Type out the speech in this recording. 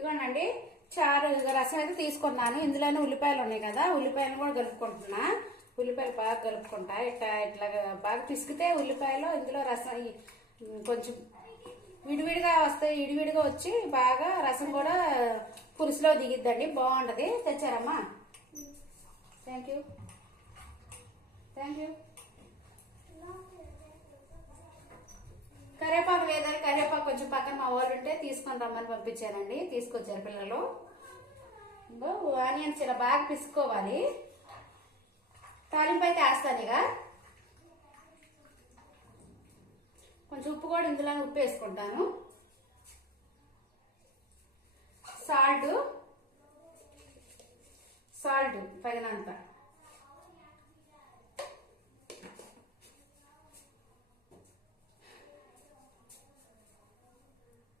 ఇవ్వండి చారు రసం అయితే తీసుకున్నాను. ఇందులోనే ఉల్లిపాయలు ఉన్నాయి కదా ఉల్లిపాయలు కూడా కలుపుకుంటున్నా. ఉల్లిపాయలు బాగా కలుపుకుంటా. ఇట్లా ఇట్లా బాగా పిసికితే ఉల్లిపాయలు ఇందులో రసం కొంచెం విడివిడిగా వస్తాయి విడివిడిగా వచ్చి బాగా రసం కూడా పులుసులో దిగిద్దండి. బాగుంటది. తెచ్చారమ్మా. థ్యాంక్ యూ థ్యాంక్ యూ కరివేపాకు కరివేపాకు కొంచెం పక్కన మా వాళ్ళు ఉంటే తీసుకొని రమ్మని పంపించానండి తీసుకొచ్చారు పిల్లలు. ఇంకో ఆనియన్స్ ఇలా బాగా పిసుకోవాలి. తాలింపు అయితే వేస్తాను ఇక. కొంచెం ఉప్పు కూడా ఇందులోనే ఉప్పు వేసుకుంటాను. సాల్ట్. సాల్ట్ తగినంత.